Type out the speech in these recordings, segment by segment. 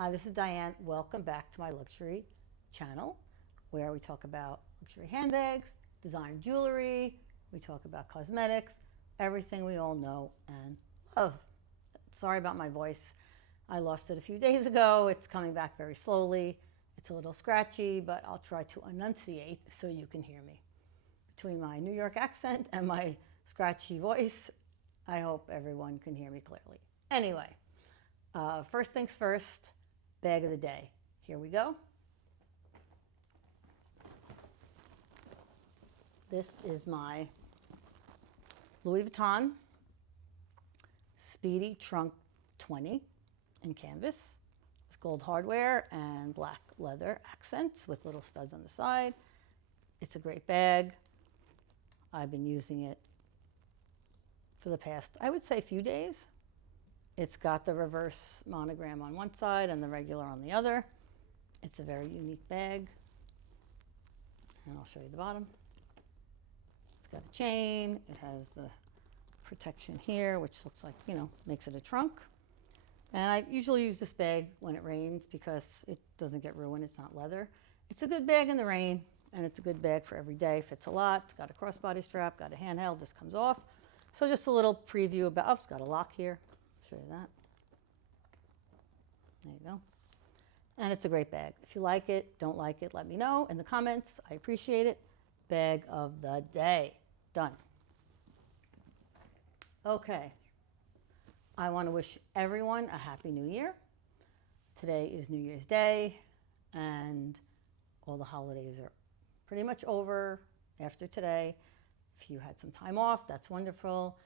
Hi, this is Diane. Welcome back to my luxury channel where we talk about luxury handbags, designer jewelry, we talk about cosmetics, everything we all know and love. Sorry about my voice. I lost it a few days ago. It's coming back very slowly. It's a little scratchy, but I'll try to enunciate so you can hear me. Between my New York accent and my scratchy voice, I hope everyone can hear me clearly. Anyway, first things first, bag of the day. Here we go. This is my Louis Vuitton Speedy Trunk 20 in canvas. It's gold hardware and black leather accents with little studs on the side. It's a great bag. I've been using it for the past, I would say, few days. It's got the reverse monogram on one side and the regular on the other. It's a very unique bag. And I'll show you the bottom. It's got a chain. It has the protection here, which looks like, makes it a trunk. And I usually use this bag when it rains because it doesn't get ruined. It's not leather. It's a good bag in the rain, and it's a good bag for every day. Fits a lot. It's got a crossbody strap, got a handheld. This comes off. So just a little preview about, it's got a lock here. Show you that. There you go. And it's a great bag. If you like it, don't like it, let me know in the comments. I appreciate it. Bag of the day. Done. Okay. I want to wish everyone a happy new year. Today is New Year's Day, and all the holidays are pretty much over after today. If you had some time off, that's wonderful.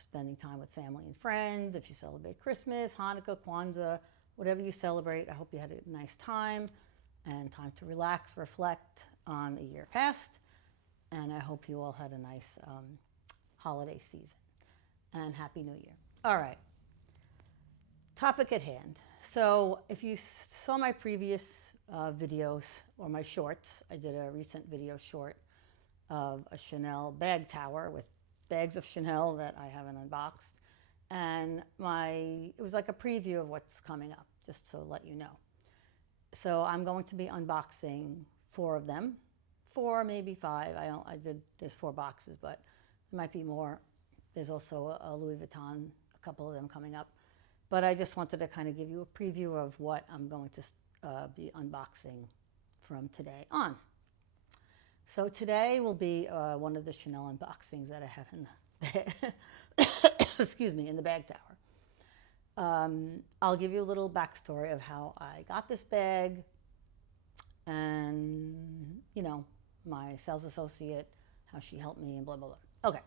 Spending time with family and friends. If you celebrate Christmas, Hanukkah, Kwanzaa, whatever you celebrate, I hope you had a nice time and time to relax, reflect on a year past. And I hope you all had a nice holiday season. And Happy New Year. All right. Topic at hand. So if you saw my previous videos or my shorts, I did a recent video short of a Chanel bag tower with bags of Chanel that I haven't unboxed. And it was like a preview of what's coming up, just to let you know. So I'm going to be unboxing 4 of them, 4, maybe 5. There's 4 boxes, but there might be more. There's also a Louis Vuitton, a couple of them coming up. But I just wanted to kind of give you a preview of what I'm going to be unboxing from today on. So today will be one of the Chanel unboxings that I have in the excuse me, in the bag tower. I'll give you a little backstory of how I got this bag and, my sales associate, how she helped me and blah, blah, blah. Okay.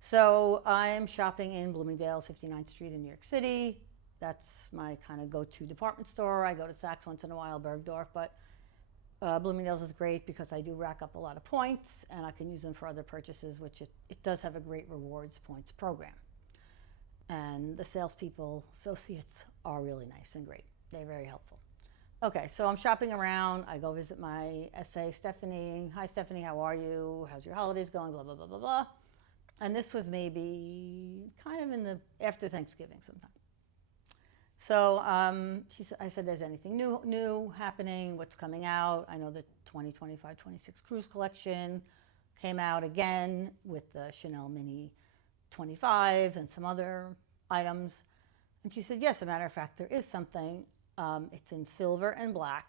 So I'm shopping in Bloomingdale's 59th Street in New York City. That's my kind of go-to department store. I go to Saks once in a while, Bergdorf, but Bloomingdale's is great because I do rack up a lot of points and I can use them for other purchases, which it does have a great rewards points program. And the salespeople, associates are really nice and great. They're very helpful. Okay, so I'm shopping around. I go visit my SA, Stephanie. Hi, Stephanie, how are you? How's your holidays going? Blah, blah, blah, blah, blah. And this was maybe kind of after Thanksgiving sometime. So I said, there's anything new happening? What's coming out? I know the 2025-26 cruise collection came out again with the Chanel Mini 25s and some other items. And she said, yes, as a matter of fact, there is something. It's in silver and black.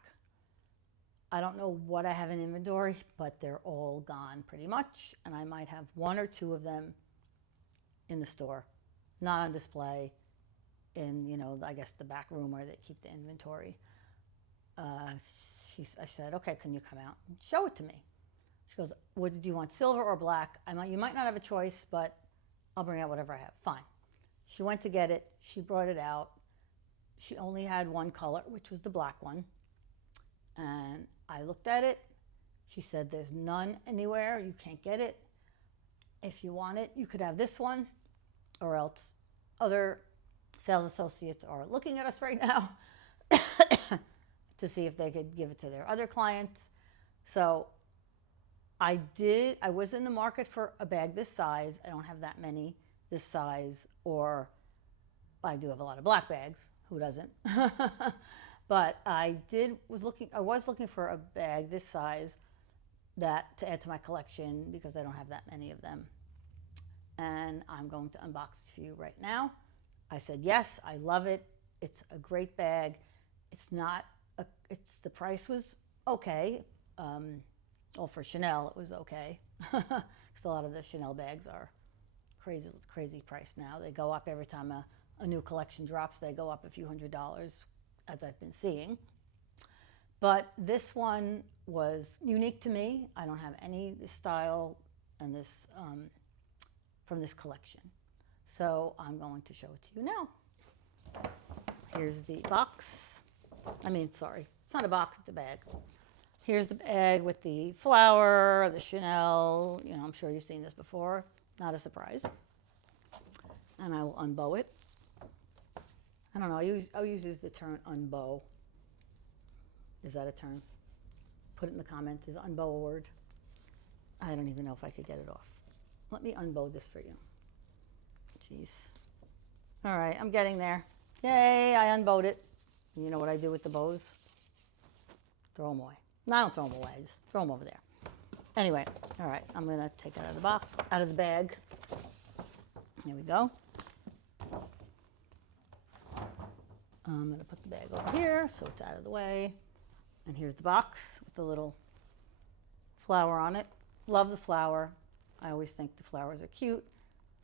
I don't know what I have in inventory, but they're all gone pretty much. And I might have 1 or 2 of them in the store, not on display in, I guess the back room where they keep the inventory. I said, okay, can you come out and show it to me? She goes, what do you want, silver or black? You might not have a choice, but I'll bring out whatever I have. Fine. She went to get it. She brought it out. She only had 1 color, which was the black one. And I looked at it. She said, there's none anywhere. You can't get it. If you want it, you could have this one, or else other sales associates are looking at us right now to see if they could give it to their other clients. So I was in the market for a bag this size. I don't have that many this size, or I do have a lot of black bags. Who doesn't? But I was looking for a bag this size that to add to my collection because I don't have that many of them. And I'm going to unbox it for you right now. I said yes, I love it. It's a great bag. The price was okay. Well, for Chanel, it was okay. Because a lot of the Chanel bags are crazy price now. They go up every time a new collection drops. They go up a few $100s, as I've been seeing. But this one was unique to me. I don't have any style and this from this collection. So I'm going to show it to you now. Here's the box. Sorry, it's not a box, it's a bag. Here's the bag with the flower, the Chanel. I'm sure you've seen this before. Not a surprise. And I will unbow it. I don't know, I always use the term unbow. Is that a term? Put it in the comments. Is unbow a word? I don't even know if I could get it off. Let me unbow this for you. Jeez. All right, I'm getting there. Yay, I unbowed it. You know what I do with the bows? Throw them away. No, I don't throw them away. I just throw them over there. Anyway, all right, I'm going to take it out of the box, out of the bag. There we go. I'm going to put the bag over here so it's out of the way. And here's the box with the little flower on it. Love the flower. I always think the flowers are cute.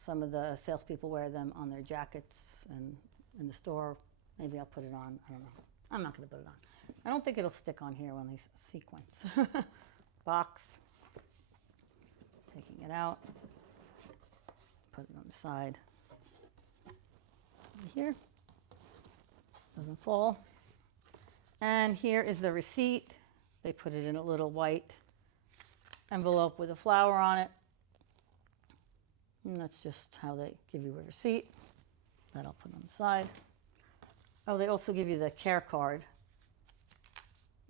Some of the salespeople wear them on their jackets and in the store. Maybe I'll put it on. I don't know. I'm not going to put it on. I don't think it'll stick on here when they sequence. Box. Taking it out. Put it on the side. Over here. Doesn't fall. And here is the receipt. They put it in a little white envelope with a flower on it. And that's just how they give you a receipt. That I'll put on the side. Oh, they also give you the care card.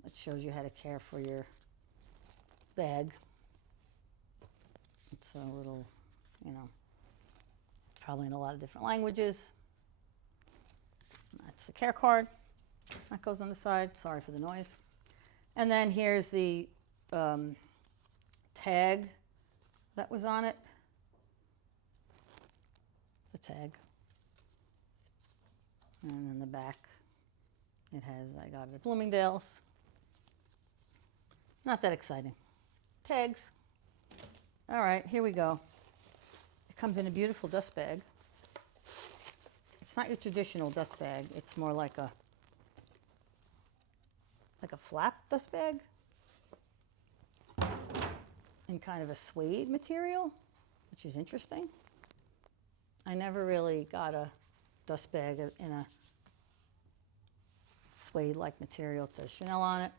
That shows you how to care for your bag. It's a little, probably in a lot of different languages. That's the care card. That goes on the side. Sorry for the noise. And then here's the tag that was on it. The tag. And in the back, it has, I got it at Bloomingdale's. Not that exciting. Tags. All right, here we go. It comes in a beautiful dust bag. It's not your traditional dust bag. It's more like a flap dust bag in kind of a suede material, which is interesting. I never really got a dust bag in a suede-like material. It says Chanel on it.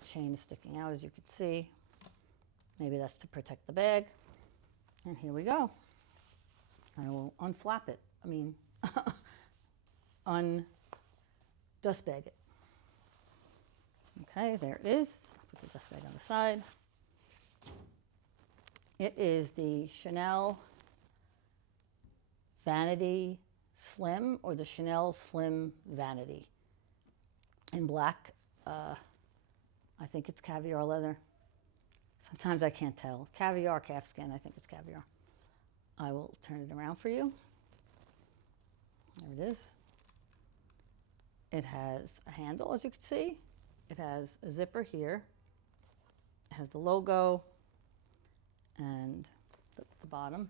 The chain is sticking out, as you can see. Maybe that's to protect the bag. And here we go. I will unflap it. Undust bag it. Okay, there it is. Put the dust bag on the side. It is the Chanel Vanity Slim, or the Chanel Slim Vanity in black. I think it's caviar leather. Sometimes I can't tell. Caviar, calfskin, I think it's caviar. I will turn it around for you. There it is. It has a handle, as you can see. It has a zipper here. It has the logo and the bottom.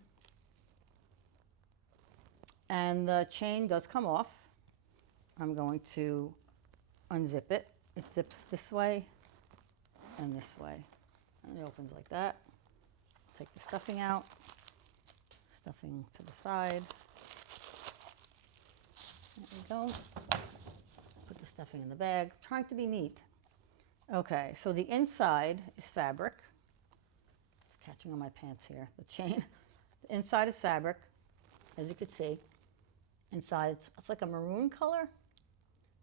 And the chain does come off. I'm going to unzip it. It zips this way and this way. And it opens like that. Take the stuffing out. Stuffing to the side. There we go. Put the stuffing in the bag. I'm trying to be neat. Okay, so the inside is fabric. It's catching on my pants here, the chain. The inside is fabric, as you can see. Inside, it's like a maroon color.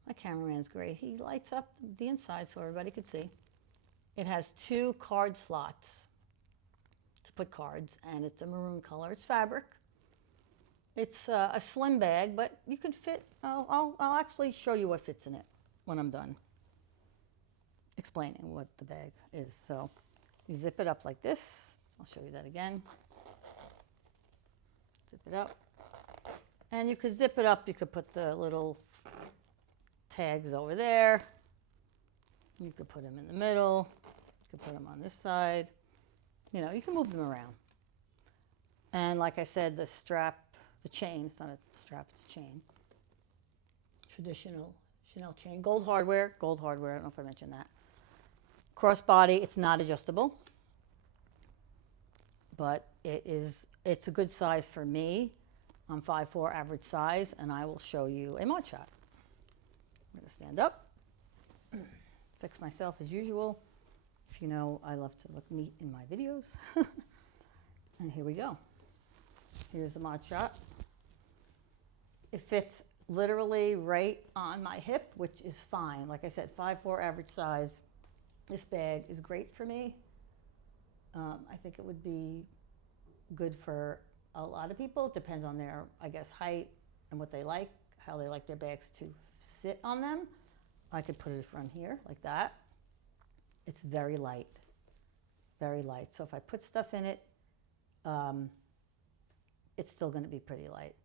My cameraman's great. He lights up the inside so everybody could see. It has 2 card slots to put cards, and it's a maroon color. It's fabric. It's a slim bag, but you could fit, I'll actually show you what fits in it. when I'm done explaining what the bag is. So you zip it up like this. I'll show you that again. Zip it up. And you could zip it up. You could put the little tags over there. You could put them in the middle. You could put them on this side. You know, you can move them around. And like I said, the strap, the chain, it's not a strap, it's a chain. Traditional Chanel chain. Gold hardware. I don't know if I mentioned that. Crossbody, it's not adjustable. But it's a good size for me. I'm 5'4", average size, and I will show you a mod shot. I'm going to stand up, fix myself as usual. If you know, I love to look neat in my videos. And here we go. Here's the mod shot. It fits literally right on my hip, which is fine. Like I said, 5'4", average size. This bag is great for me. I think it would be good for a lot of people. It depends on their, I guess, height and what they like, how they like their bags to sit on them. I could put it from here like that. It's very light, very light. So if I put stuff in it, it's still going to be pretty light.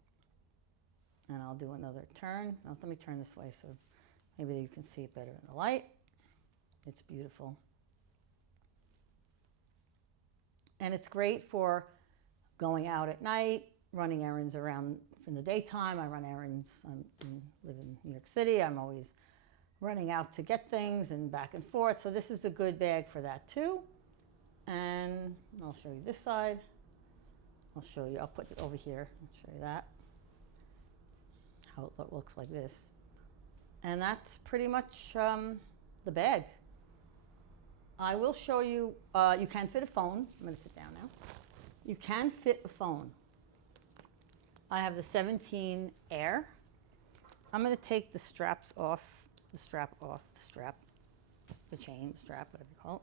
And I'll do another turn. Now, let me turn this way so maybe you can see it better in the light. It's beautiful. And it's great for going out at night, running errands around in the daytime. I run errands. I live in New York City. I'm always running out to get things and back and forth. So this is a good bag for that too. And I'll show you this side. I'll put it over here. I'll show you that. How it looks like this. And that's pretty much the bag. I will show you, you can fit a phone. I'm going to sit down now. You can fit a phone. I have the 17 Air. I'm going to take the straps off, the chain, the strap, whatever you call it,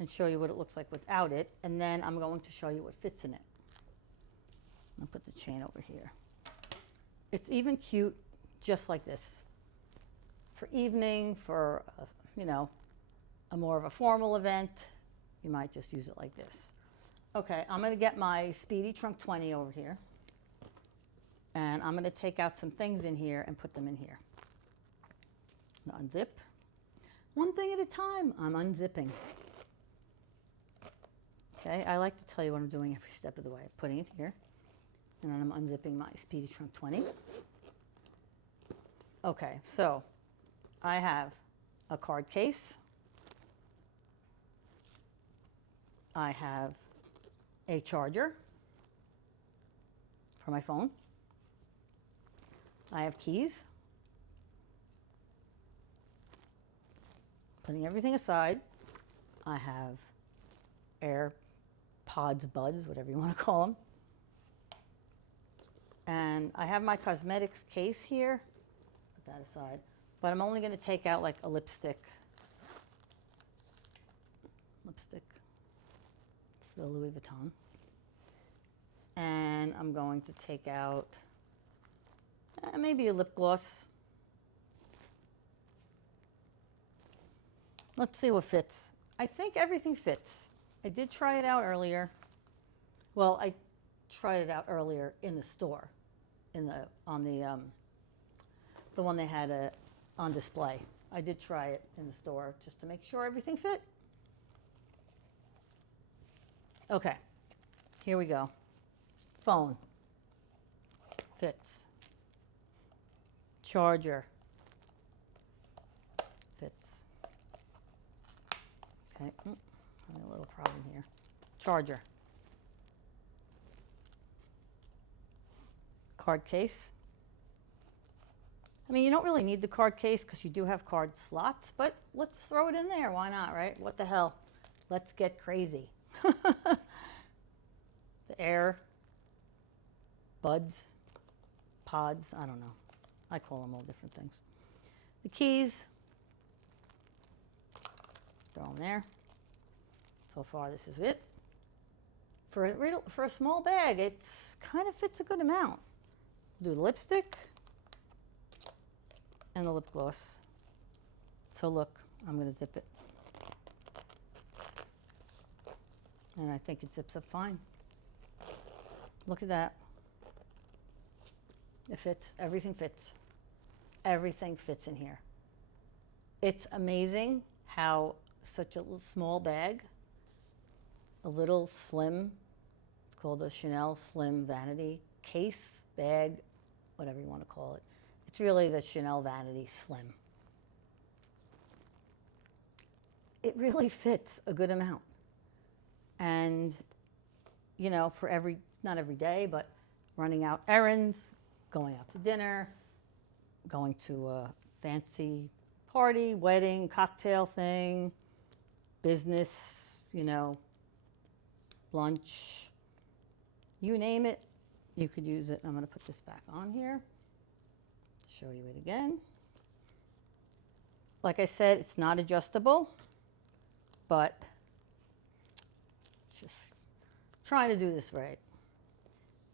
and show you what it looks like without it. And then I'm going to show you what fits in it. I'll put the chain over here. It's even cute just like this. For evening, for, you know, a more of a formal event, you might just use it like this. Okay, I'm going to get my Speedy Trunk 20 over here. And I'm going to take out some things in here and put them in here. I'm going to unzip. One thing at a time, I'm unzipping. Okay, I like to tell you what I'm doing every step of the way. Putting it here. And then I'm unzipping my Speedy Trunk 20. Okay, so I have a card case. I have a charger for my phone. I have keys. Putting everything aside, I have AirPods, Buds, whatever you want to call them. And I have my cosmetics case here. Put that aside. But I'm only going to take out like a lipstick. It's the Louis Vuitton. And I'm going to take out maybe a lip gloss. Let's see what fits. I think everything fits. I did try it out earlier. Well, I tried it out earlier in the store, on the one they had on display. I did try it in the store just to make sure everything fit. Okay, here we go. Phone fits. Charger fits. Okay, having a little problem here. Charger. Card case. I mean, you don't really need the card case because you do have card slots, but let's throw it in there. Why not, right? What the hell? Let's get crazy. The Air Buds, Pods, I don't know. I call them all different things. The keys, throw them there. So far, this is it. For a small bag, it's kind of fits a good amount. Do the lipstick and the lip gloss. So look, I'm going to zip it. And I think it zips up fine. Look at that. It fits. Everything fits. Everything fits in here. It's amazing how such a little small bag, a little slim, it's called a Chanel Slim Vanity case, bag, whatever you want to call it. It's really the Chanel Vanity Slim. It really fits a good amount. And, you know, for not every day, but running out errands, going out to dinner, going to a fancy party, wedding, cocktail thing, business, you know, lunch, you name it, you could use it. I'm going to put this back on here to show you it again. Like I said, it's not adjustable, but just trying to do this right.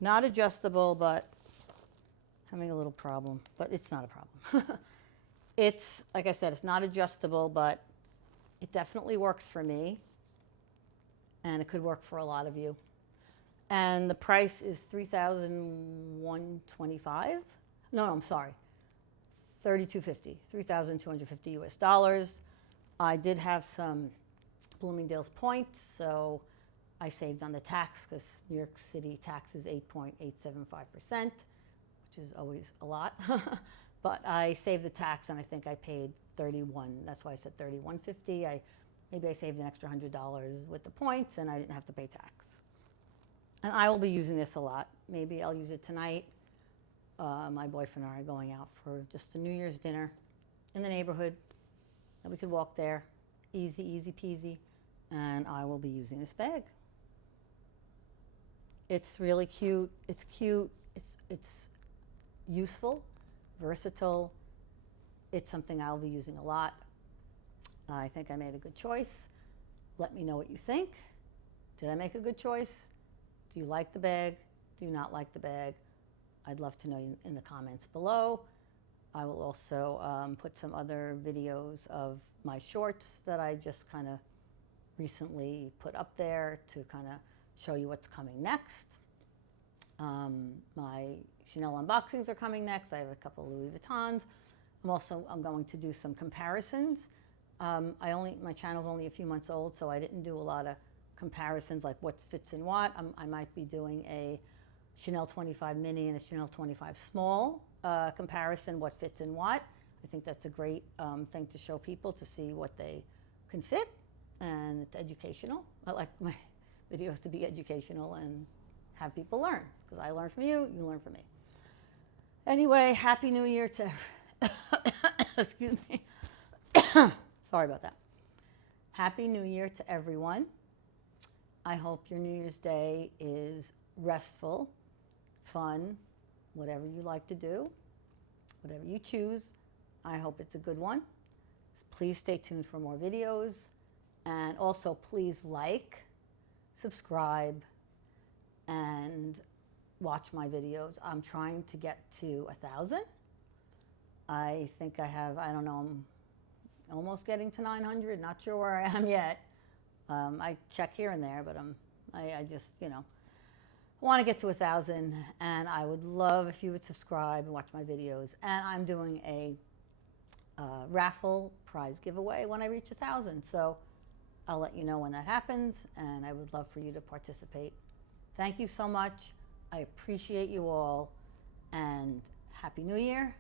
Not adjustable, but having a little problem, but it's not a problem. It's, like I said, it's not adjustable, but it definitely works for me, and it could work for a lot of you. And the price is $3,125. No, I'm sorry, $3,250, $3,250 US dollars. I did have some Bloomingdale's points, so I saved on the tax because New York City tax is 8.875%, which is always a lot. But I saved the tax, and I think I paid $31. That's why I said $31.50. Maybe I saved an extra $100 with the points, and I didn't have to pay tax. And I will be using this a lot. Maybe I'll use it tonight. My boyfriend and I are going out for just a New Year's dinner in the neighborhood, and we could walk there, easy, easy peasy. And I will be using this bag. It's really cute. It's cute. It's useful. Versatile. It's something I'll be using a lot. I think I made a good choice. Let me know what you think. Did I make a good choice? Do you like the bag? Do you not like the bag? I'd love to know in the comments below. I will also put some other videos of my shorts that I just kind of recently put up there to kind of show you what's coming next. My Chanel unboxings are coming next. I have a couple of Louis Vuittons. I'm going to do some comparisons. My channel's only a few months old, so I didn't do a lot of comparisons like what fits in what. I might be doing a Chanel 25 mini and a Chanel 25 small comparison, what fits in what. I think that's a great thing to show people to see what they can fit, and it's educational. I like my videos to be educational and have people learn, because I learn from you, you learn from me. Anyway, Happy New Year to excuse me. Sorry about that. Happy New Year to everyone. I hope your New Year's Day is restful, fun, whatever you like to do, whatever you choose. I hope it's a good one. Please stay tuned for more videos. And also please like, subscribe, and watch my videos. I'm trying to get to 1,000. I think I have, I don't know, I'm almost getting to 900, not sure where I am yet. I check here and there, but I just, you know, want to get to 1,000, and I would love if you would subscribe and watch my videos. And I'm doing a raffle prize giveaway when I reach 1,000, so I'll let you know when that happens, and I would love for you to participate. Thank you so much. I appreciate you all, and Happy New Year.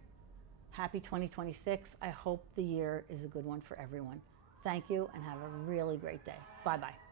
Happy 2026. I hope the year is a good one for everyone. Thank you, and have a really great day. Bye-bye.